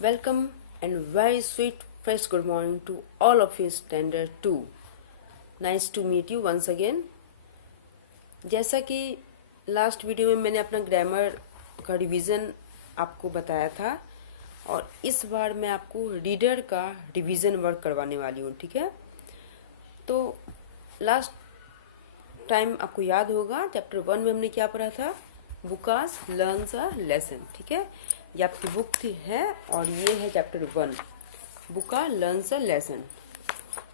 Welcome and very sweet fresh good morning to all of you standard 2. Nice to meet you once again. जैसा कि last video में मैंने अपना grammar का revision आपको बताया था और इस बार मैं आपको रीडर का रिवीजन वर्क करवाने वाली हूँ, ठीक है। तो लास्ट टाइम आपको याद होगा चैप्टर 1 में हमने क्या पढ़ा था, बुकास लर्न्स अ लेसन, ठीक है। ये आपकी बुक थी है और ये है चैप्टर 1, बुका लर्न्स अ लेसन।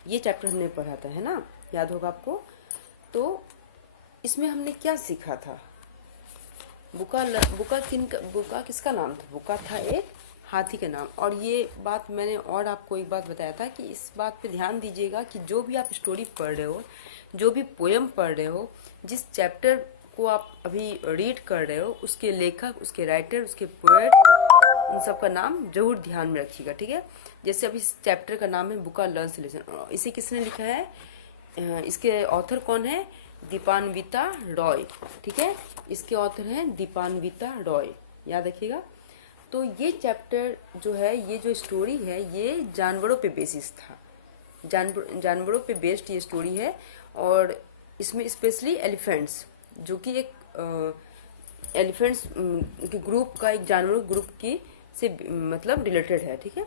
ये चैप्टर हमने पढ़ा था, है ना, याद होगा आपको। तो इसमें हमने क्या सीखा था, बुका किसका नाम था, बुका था एक हाथी का नाम। और ये बात मैंने और आपको एक बात बताया था कि इस बात पे ध्यान दीजिएगा कि जो भी आप स्टोरी पढ़ रहे हो, जो भी पोयम पढ़ रहे हो, जिस चैप्टर को आप अभी रीड कर रहे हो, उसके लेखक, उसके राइटर, उसके पोएट, उन सब का नाम जरूर ध्यान में रखिएगा, ठीक है। जैसे अभी इस चैप्टर का नाम है बुका लर्न्स लेसन। इसे किसने लिखा है, इसके ऑथर कौन है, दीपान्विता रॉय, ठीक है। इसके ऑथर हैं दीपान्विता रॉय, याद रखिएगा। तो ये चैप्टर जो है, ये जो स्टोरी है, ये जानवरों पे बेसिस था, जानवरों पे बेस्ड ये स्टोरी है। और इसमें स्पेशली एलिफेंट्स, जो कि एक एलिफेंट्स के ग्रुप का, एक जानवरों ग्रुप की से मतलब रिलेटेड है, ठीक है।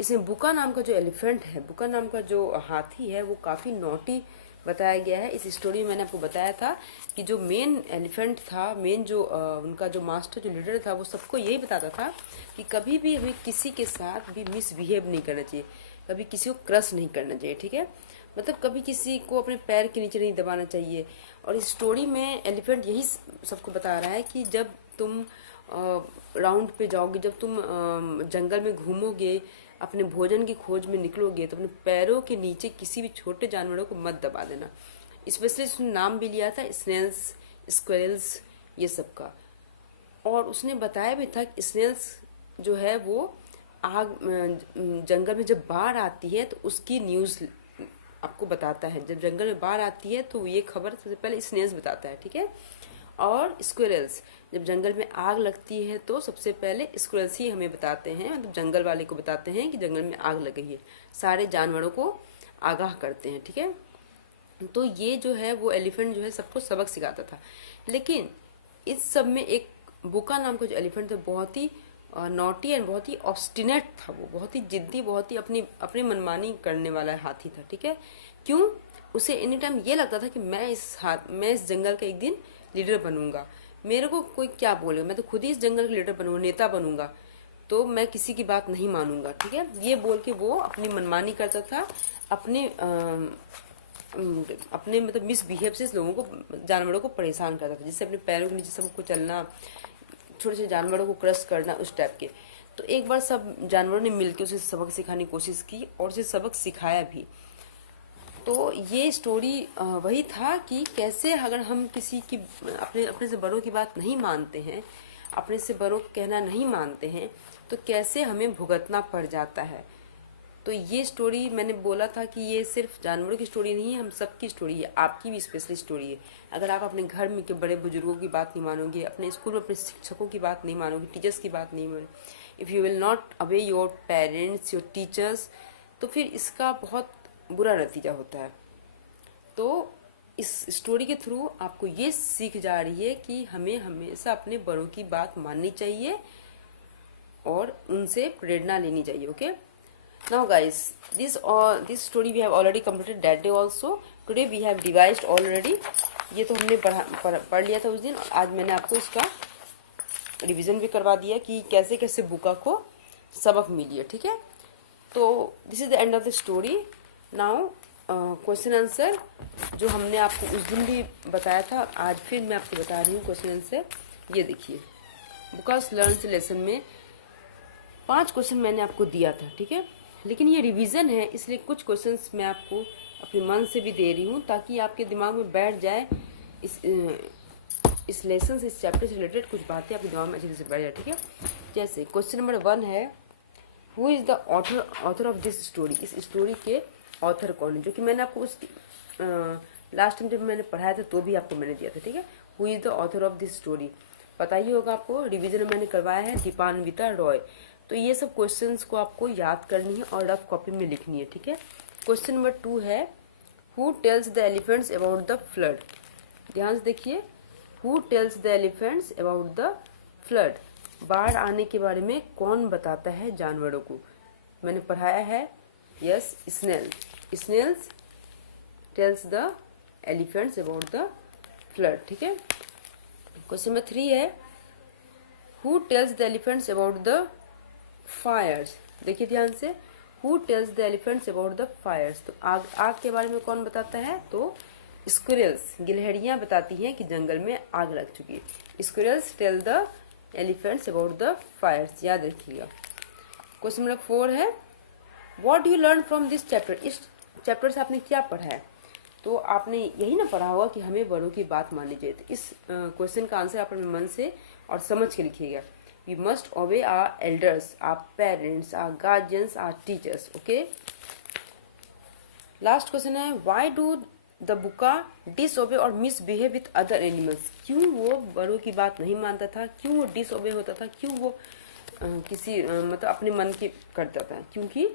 इसमें बुका नाम का जो एलिफेंट है, बुका नाम का जो हाथी है, वो काफ़ी नॉटी बताया गया है। इस स्टोरी में मैंने आपको बताया था कि जो मेन एलिफेंट था, मेन जो उनका जो मास्टर, जो लीडर था, वो सबको यही बताता था कि कभी भी हमें किसी के साथ भी मिसबिहेव नहीं करना चाहिए, कभी किसी को क्रश नहीं करना चाहिए, ठीक है। मतलब कभी किसी को अपने पैर के नीचे नहीं दबाना चाहिए। और इस स्टोरी में एलिफेंट यही सबको बता रहा है कि जब तुम राउंड पे जाओगे, जब तुम जंगल में घूमोगे, अपने भोजन की खोज में निकलोगे, तो अपने पैरों के नीचे किसी भी छोटे जानवरों को मत दबा देना। स्पेशली उसने नाम भी लिया था स्नेल्स, स्क्वेरल्स, ये सब का। और उसने बताया भी था कि स्नेल्स जो है वो आग जंगल में जब बाढ़ आती है तो उसकी न्यूज़ आपको बताता है। जब जंगल में बाढ़ आती है तो ये खबर सबसे पहले स्नेल्स बताता है, ठीक है। और स्क्विरल्स, जब जंगल में आग लगती है तो सबसे पहले स्क्विरल्स ही हमें बताते हैं, मतलब जंगल वाले को बताते हैं कि जंगल में आग लग गई है, सारे जानवरों को आगाह करते हैं, ठीक है। तो ये जो है वो एलिफेंट जो है सबको सबक सिखाता था। लेकिन इस सब में एक बुका नाम का जो एलिफेंट था, बहुत ही नॉटी एंड बहुत ही ऑब्स्टिनेट था, वो बहुत ही जिद्दी, बहुत ही अपनी मनमानी करने वाला हाथी था, ठीक है। क्यों, उसे एनी टाइम ये लगता था कि मैं इस जंगल का एक दिन लीडर बनूंगा, मेरे को कोई क्या बोलेगा, मैं तो खुद ही इस जंगल का लीडर बनूंगा, नेता बनूंगा, तो मैं किसी की बात नहीं मानूंगा, ठीक है। ये बोल के वो अपनी मनमानी करता था, अपने मतलब मिसबिहेव से लोगों को, जानवरों को परेशान करता था, जिससे अपने पैरों के नीचे सबको चलना, छोटे छोटे जानवरों को क्रश करना, उस टाइप के। तो एक बार सब जानवरों ने मिलकर उसे सबक सिखाने की कोशिश की और उसे सबक सिखाया भी। तो ये स्टोरी वही था कि कैसे अगर हम किसी की अपने से बड़ों की बात नहीं मानते हैं, अपने से बड़ों को कहना नहीं मानते हैं, तो कैसे हमें भुगतना पड़ जाता है। तो ये स्टोरी मैंने बोला था कि ये सिर्फ जानवरों की स्टोरी नहीं है, हम सबकी स्टोरी है, आपकी भी स्पेशली स्टोरी है। अगर आप अपने घर में के बड़े बुजुर्गों की बात नहीं मानोगे, अपने स्कूल में अपने शिक्षकों की बात नहीं मानोगे, टीचर्स की बात नहीं मानोगे, इफ़ यू विल नॉट अबे योर पेरेंट्स, योर टीचर्स, तो फिर इसका बहुत बुरा नतीजा होता है। तो इस स्टोरी के थ्रू आपको ये सीख जा रही है कि हमें हमेशा अपने बड़ों की बात माननी चाहिए और उनसे प्रेरणा लेनी चाहिए, okay. Now guys, this story we have already completed that day also. Today we have revised already. ये तो हमने पढ़ लिया था उस दिन, और आज मैंने आपको इसका रिवीजन भी करवा दिया कि कैसे कैसे बुका को सबक मिली है, ठीक है। तो this is the end of the story. Now question answer जो हमने आपको उस दिन भी बताया था, आज फिर मैं आपको बता रही हूँ क्वेश्चन आंसर। ये देखिए, बुकास लर्न्स लेसन में 5 क्वेश्चन मैंने आपको दिया था, ठीक है। लेकिन ये रिवीजन है, इसलिए कुछ क्वेश्चंस मैं आपको अपने मन से भी दे रही हूँ ताकि आपके दिमाग में बैठ जाए, इस लेसन से, इस चैप्टर से रिलेटेड कुछ बातें आपके दिमाग में अच्छे से बैठ जाए, ठीक है। जैसे क्वेश्चन नंबर 1 है, who is the author of this story. इस स्टोरी के ऑथर कौन है, जो कि मैंने आपको उस लास्ट टाइम जब मैंने पढ़ाया था तो भी आपको मैंने दिया था, ठीक है। Who is the author of this story पता ही होगा आपको, रिवीजन में मैंने करवाया है, दीपान्विता रॉय। तो ये सब क्वेश्चंस को आपको याद करनी है और रफ कॉपी में लिखनी है, ठीक है। क्वेश्चन नंबर 2 है, who tells the elephants about the flood. ध्यान से देखिए, who tells the elephants about the flood. बाढ़ आने के बारे में कौन बताता है जानवरों को। मैंने पढ़ाया है, yes, snails tells the elephants about the flood, ठीक है। क्वेश्चन नंबर 3 है, who tells the elephants about the fires. देखिए ध्यान से, who tells the elephants about the fires. तो आग के बारे में कौन बताता है, तो स्क्विरल्स, गिलहरियां बताती हैं कि जंगल में आग लग चुकी है। Squirrels tell the elephants about the fires, याद रखिएगा। क्वेश्चन नंबर 4 है, what do you learn from this chapter. इस चैप्टर से आपने क्या पढ़ा है। तो आपने यही ना पढ़ा होगा कि हमें बड़ों की बात माननी चाहिए। तो इस क्वेश्चन का आंसर आप अपने मन से और समझ के लिखिएगा। We must obey our elders, our parents, our guardians, our teachers, okay. Last question है, why do the Bukka disobey और मिसबिहेव विथ अदर एनिमल्स। क्यों वो बड़ों की बात नहीं मानता था, क्यों वो डिसओबे होता था, क्यों वो किसी मतलब अपने मन की करता था। क्योंकि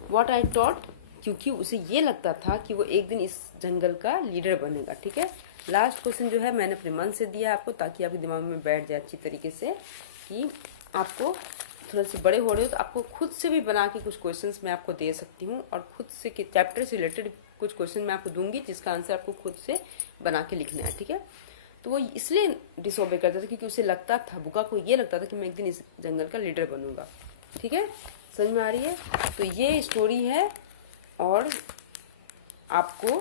व्हाट आई टॉट, क्योंकि उसे ये लगता था कि वो एक दिन इस जंगल का लीडर बनेगा, ठीक है। लास्ट क्वेश्चन जो है मैंने अपने मन से दिया आपको, ताकि आपके दिमाग में बैठ जाए अच्छी तरीके से कि आपको थोड़े से बड़े हो रहे हो तो आपको खुद से भी बना के कुछ क्वेश्चंस मैं आपको दे सकती हूँ, और खुद से चैप्टर से रिलेटेड कुछ क्वेश्चन मैं आपको दूंगी जिसका आंसर आपको खुद से बना के लिखना है, ठीक है। तो वो इसलिए डिसओबे करता था क्योंकि उसे लगता था, बुका को ये लगता था कि मैं एक दिन इस जंगल का लीडर बनूंगा, ठीक है। समझ में आ रही है। तो ये स्टोरी है, और आपको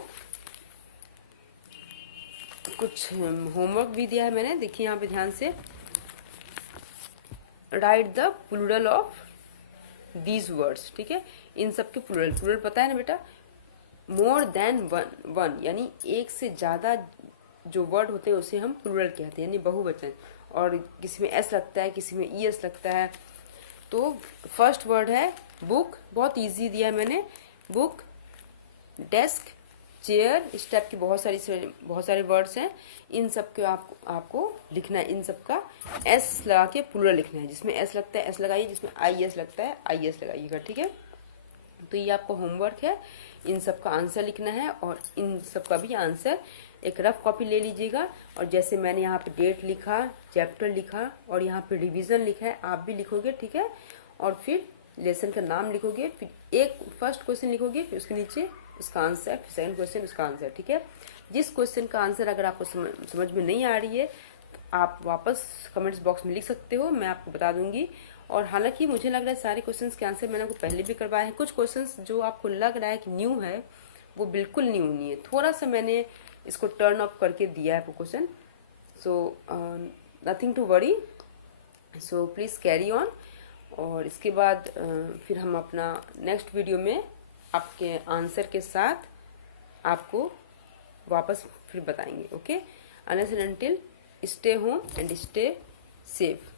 कुछ होमवर्क भी दिया है मैंने। देखिए यहाँ पे ध्यान से, write the plural of these words, ठीक है। इन सब के प्लूरल पता है ना बेटा, मोर देन वन यानी एक से ज्यादा जो वर्ड होते हैं उसे हम प्लूरल कहते हैं, यानी बहुवचन। और किसी में एस लगता है, किसी में ईएस लगता है। तो फर्स्ट वर्ड है बुक, बहुत इजी दिया है मैंने। बुक, डेस्क, चेयर, इस टाइप के बहुत सारे वर्ड्स हैं। इन सब के आपको लिखना है, इन सब का एस लगा के प्लूरल लिखना है। जिसमें एस लगता है एस लगाइए, जिसमें आई एस लगता है आई एस लगाइएगा, ठीक है। तो ये आपका होमवर्क है, इन सब का आंसर लिखना है, और इन सब का भी आंसर एक रफ कॉपी ले लीजिएगा। और जैसे मैंने यहाँ पे डेट लिखा, चैप्टर लिखा, और यहाँ पे रिवीजन लिखा है, आप भी लिखोगे, ठीक है। और फिर लेसन का नाम लिखोगे, फिर एक फर्स्ट क्वेश्चन लिखोगे, फिर उसके नीचे उसका आंसर, फिर सेकंड क्वेश्चन उसका आंसर, ठीक है। जिस क्वेश्चन का आंसर अगर आपको समझ में नहीं आ रही है तो आप वापस कमेंट्स बॉक्स में लिख सकते हो, मैं आपको बता दूंगी। और हालांकि मुझे लग रहा है सारे क्वेश्चंस के आंसर मैंने आपको पहले भी करवाए हैं। कुछ क्वेश्चंस जो आपको लग रहा है कि न्यू है, वो बिल्कुल न्यू नहीं है, थोड़ा सा मैंने इसको टर्न अप करके दिया है आपको question. So nothing to worry, so please carry on. और इसके बाद फिर हम अपना नेक्स्ट वीडियो में आपके आंसर के साथ आपको वापस फिर बताएंगे, okay. Unless and until, stay home and stay safe.